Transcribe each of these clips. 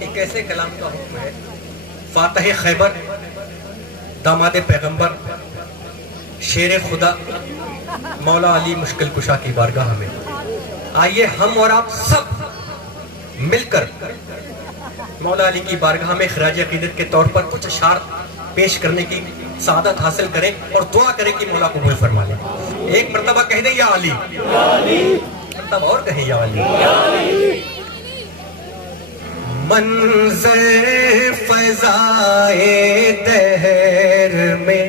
ایک ایسے کلام کا حکم ہے، فاتح خیبر، داماد پیغمبر، شیر خدا مولا علی مشکل کشا کی بارگاہ میں آئیے ہم اور آپ سب مل کر مولا علی کی بارگاہ میں خراج عقیدت کے طور پر کچھ اشعار پیش کرنے کی سعادت حاصل کریں اور دعا کریں کہ مولا قبول فرما لیں۔ ایک مرتبہ کہہ دیں یا علی، مرتبہ اور کہیں یا علی۔ منظر فضائے دہر میں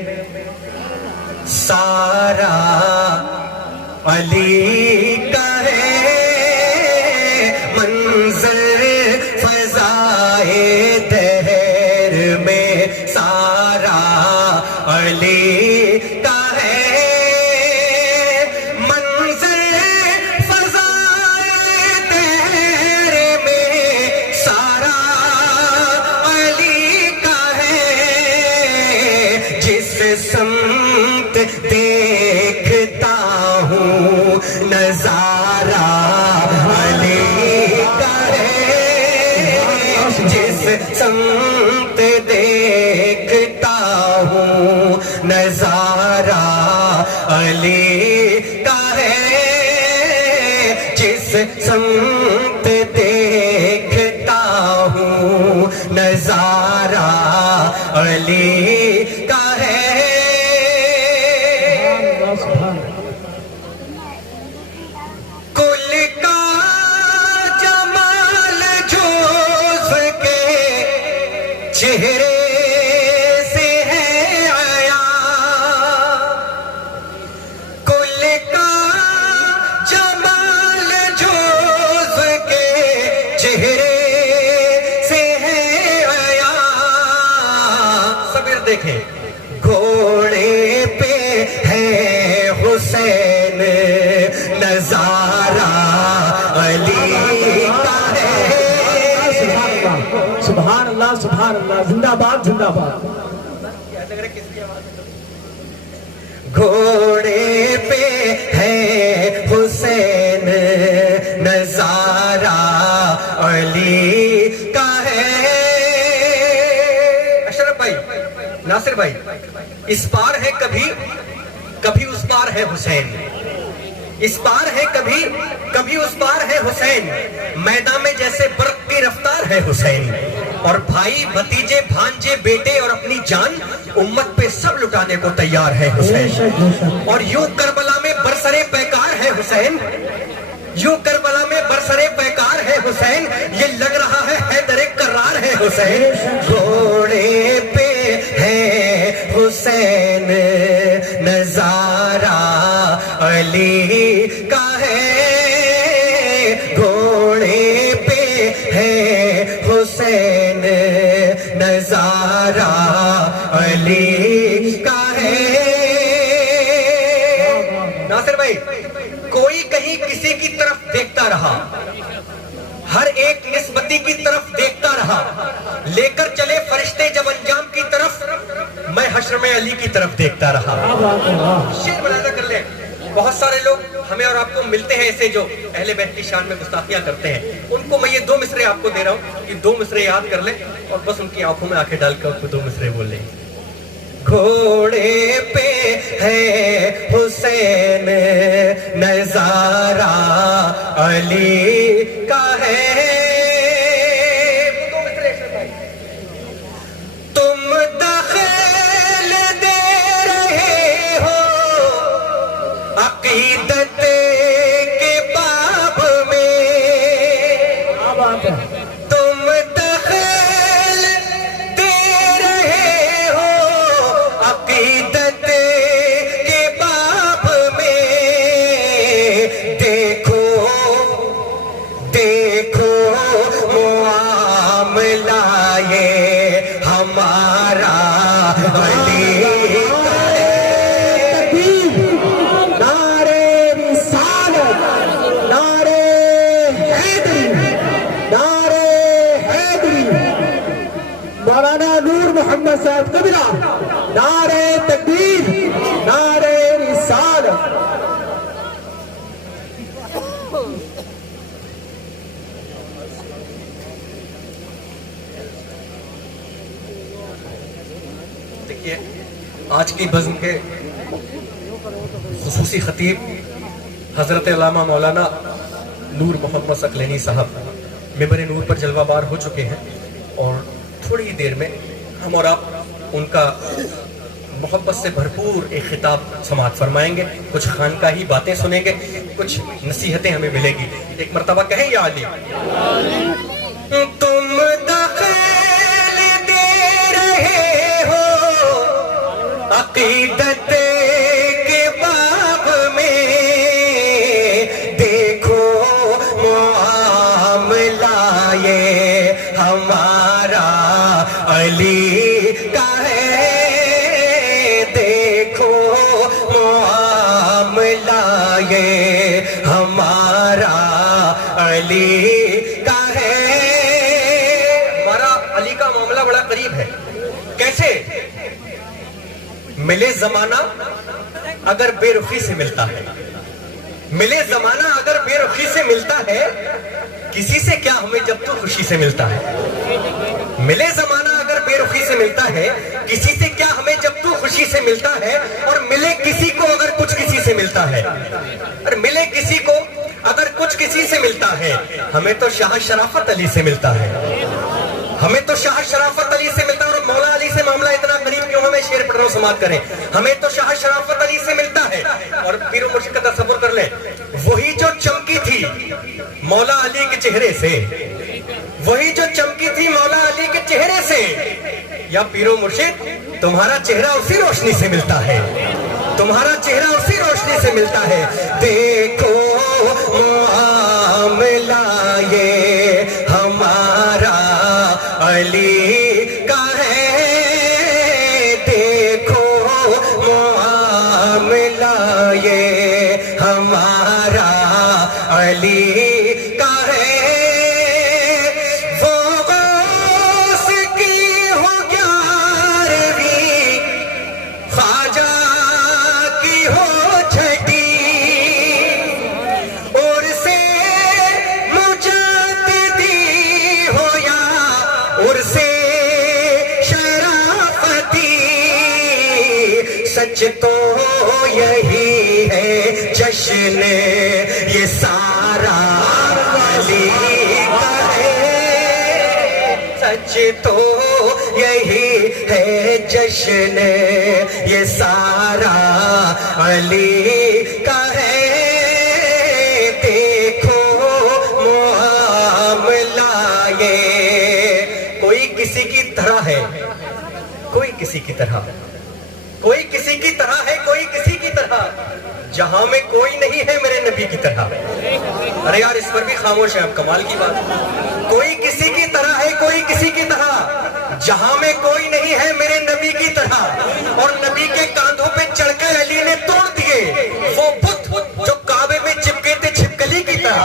سارا علی کا ہے، منظر فضائے دہر میں سارا علی کا ہے، منظر فضائے دہر میں سارا علی کا ہے، جس سمت دیکھتا ہوں نظارہ علی کا ہے، جس سمت دیکھتا ہوں نظارہ علی کا ہے، جس سمت دیکھتا ہوں نظارہ علی کا ہے۔ کل کا جمال جو اس کے چہرے سے ہے آیا، کل کا جمال جو اس کے چہرے سے ہے آیا، سبیر دیکھیں، گھوڑے پہ ہے حسین نظارہ علی کا ہے، سبحان اللہ سبحان اللہ، زندہ باد زندہ باد۔ گھوڑے پہ ہے حسین نظارہ علی کا ہے۔ اشرف بھائی، ناصر بھائی، اس پار ہے کبھی کبھی اس پار ہے حسین، اس پار ہے کبھی کبھی اس پار ہے حسین، میدان میں جیسے برق کی رفتار ہے حسین، اور بھائی بھتیجے بھانجے بیٹے اور اپنی جان امت پہ سب لٹانے کو تیار ہے حسین، اور یوں کربلا میں برسرے پیکار ہے حسین، یوں کربلا میں برسرے پیکار ہے حسین، یہ لگ رہا ہے حیدر کرار ہے حسین، گھوڑے پہ ہے حسین نظارہ علی کا ہے، گھوڑے پہ ہے حسین نظارہ علی کا ہے۔ ناصر بھائی، کوئی کہیں کسی کی طرف دیکھتا رہا، ہر ایک نسبتی کی طرف دیکھتا رہا، لے کر چلے فرشتے جب انجام کی طرف، میں حشر میں علی کی طرف دیکھتا رہا۔ شعر ملاحظہ کر لیں، بہت سارے لوگ ہمیں اور آپ کو ملتے ہیں ایسے جو اہل بیت کی شان میں گستاخیاں کرتے ہیں، ان کو میں یہ دو مصرے آپ کو دے رہا ہوں کہ دو مصرے یاد کر لیں اور بس ان کی آنکھوں میں آنکھیں ڈال کر آپ کو دو مصرے بول لیں۔ گھوڑے پہ ہے حسین نظارہ علی کا ہے، تم دخل دے رہے ہو عقیدت کے باب میں، تم دخل دے رہے ہو عقیدت کے باب میں، دیکھو دیکھو معاملہ یہ ہمارا علی کا ہے۔ نعرے رسالت، نعرے حیدری، نعرے حیدری، مولانا نور محمد صاحب قبلہ، نعرے تکبیر، نعرے رسالت۔ دیکھیے آج کی بزم کے خصوصی خطیب حضرت علامہ مولانا نور محمد ثقلینی صاحب ممبر نور پر جلوہ بار ہو چکے ہیں، اور تھوڑی ہی دیر میں ہم اور آپ ان کا محبت سے بھرپور ایک خطاب سماعت فرمائیں گے، کچھ خانقاہی باتیں سنیں گے، کچھ نصیحتیں ہمیں ملے گی۔ ایک مرتبہ کہیں یا علی تم دخل دے رہے ہو عقیدت کے باب میں، دیکھو معاملہ یہ ہمارا علی کا ہے، دیکھو معاملہ یہ ہمارا علی کا ہے۔ ہمارا علی کا معاملہ بڑا قریب ہے۔ کیسے؟ ملے زمانہ اگر بے رخی سے ملتا ہے، ملے زمانہ اگر بے رخی سے ملتا ہے، کسی سے کیا ہمیں جب تو خوشی سے ملتا ہے۔ ملے زمانہ اگر بے رخی سے ملتا ہے، کسی سے کیا ہمیں جب تو خوشی سے ملتا ہے، اور ملے کسی کو اگر کچھ کسی سے ملتا ہے، اور ملے کسی کو اگر کچھ کسی سے ملتا ہے، ہمیں تو شاہ شرافت علی سے ملتا ہے، ہمیں تو شاہ شرافت علی سے ملتا ہے۔ اور مولا علی سے معاملہ اتنا قریب کیوں؟ ہمیں شعر پڑھ رہا ہوں سماعت کریں۔ ہمیں تو شاہ شرافت علی سے ملتا ہے، اور پیر و مرشد کا تصور کر لیں، وہی جو چمکی تھی مولا علی کے چہرے سے، وہی جو چمکی تھی مولا علی کے چہرے سے، یا پیر و مرشد تمہارا چہرہ اسی روشنی سے ملتا ہے، تمہارا چہرہ اسی روشنی سے ملتا ہے۔ دیکھو معاملہ یہ ہمارا علی کا ہے، دیکھو معاملہ یہ ہمارا علی کا ہے۔ وہ غوث کی ہو گیارہویں، خواجہ کی ہو چھٹی، اور سے مجددی ہو یا اور سے شرافتی، سچ تو یہی ہے جشن یہ سارا علی کا ہے، سچ تو یہی ہے جشن یہ سارا علی کا ہے۔ دیکھو معاملہ یہ کوئی کسی کی طرح ہے، کوئی کسی کی طرح، کوئی کسی کی طرح ہے، کوئی کسی کی طرح، جہاں میں کوئی نہیں ہے میرے نبی کی طرح۔ ارے یار اس پر بھی خاموش ہے، اب کمال کی بات۔ کوئی کسی کی طرح ہے، کوئی کسی کی طرح، جہاں میں کوئی نہیں ہے میرے نبی کی طرح۔ اور نبی کے کاندھوں پہ چڑھ کر علی نے توڑ دیے وہ بت جو کعبے میں چپکے تھے چھپکلی کی طرح۔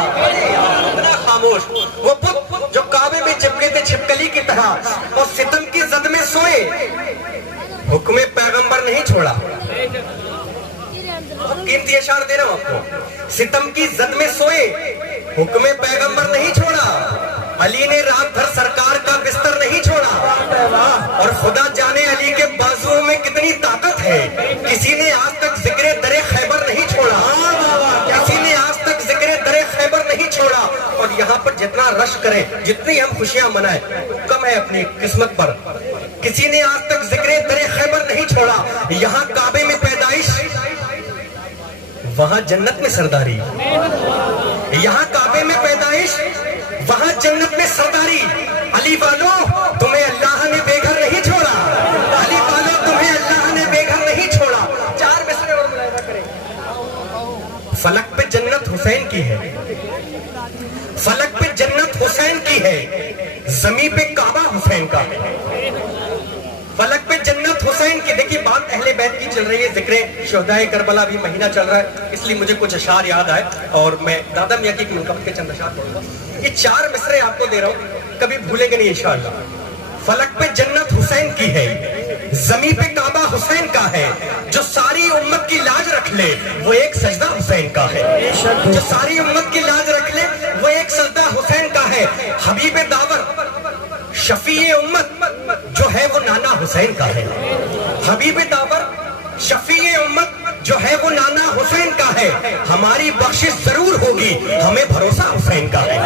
خاموش، وہ بت جو کعبے میں چپکے تھے چھپکلی کی طرح، اور ستم کی زد میں سوئے، حکم پیغمبر نہیں چھوڑا۔ قیمتی اشعار دے رہا ہوں آپ کو۔ ستم کی زد میں سوئے، حکم پیغمبر نہیں چھوڑا، علی نے رات بھر سرکار کا بستر نہیں چھوڑا، اور خدا جانے علی کے بازوؤں میں کتنی طاقت ہے، کسی نے آج تک ذکر در خیبر نہیں چھوڑا، کسی نے آج تک ذکر در خیبر نہیں چھوڑا۔ اور یہاں پر جتنا رش کریں، جتنی ہم خوشیاں منائیں، کم ہے اپنی قسمت پر۔ کسی نے آج تک ذکر در خیبر نہیں چھوڑا۔ یہاں کعبے میں پیدائش، وہاں جنت میں سرداری، یہاں کعبے میں پیدائش، وہاں جنت میں سرداری۔ علی والو تمہیں اللہ نے بے گھر نہیں چھوڑا، علی والو تمہیں اللہ نے بے گھر نہیں چھوڑا۔ چار مصرے اور ملاحظہ کریں۔ فلک پہ جنت حسین کی ہے، فلک پہ جنت حسین کی ہے، زمین پہ کعبہ حسین کا ہے۔ فلک پہ جنت حسین کی۔ دیکھیے بات اہل بیت کی چل رہی ہے، ذکر شہدائے کربلا بھی مہینہ چل رہا ہے، اس لیے مجھے کچھ اشعار یاد آئے اور میں دادا میاں کی منقبت کے چند اشعار پڑھوں گا۔ یہ چار مصرے آپ کو دے رہا ہوں، کبھی بھولیں گے نہیں انشاءاللہ۔ فلک پہ جنت حسین کی ہے، زمین پہ کعبہ حسین کا ہے، جو ساری امت کی لاج رکھ لے وہ ایک سجدہ حسین کا ہے، جو ساری امت کی لاج رکھ لے وہ ایک سجدہ حسین کا ہے۔ حبیب داور شفیع امت جو ہے وہ نانا حسین کا ہے۔ حبیب داور شفیع امت جو ہے وہ نانا حسین کا ہے. ہماری بخشش ضرور ہوگی, ہمیں بھروسہ حسین کا ہے.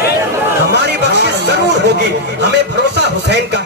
ہماری بخشش ضرور ہوگی, ہمیں بھروسہ حسین کا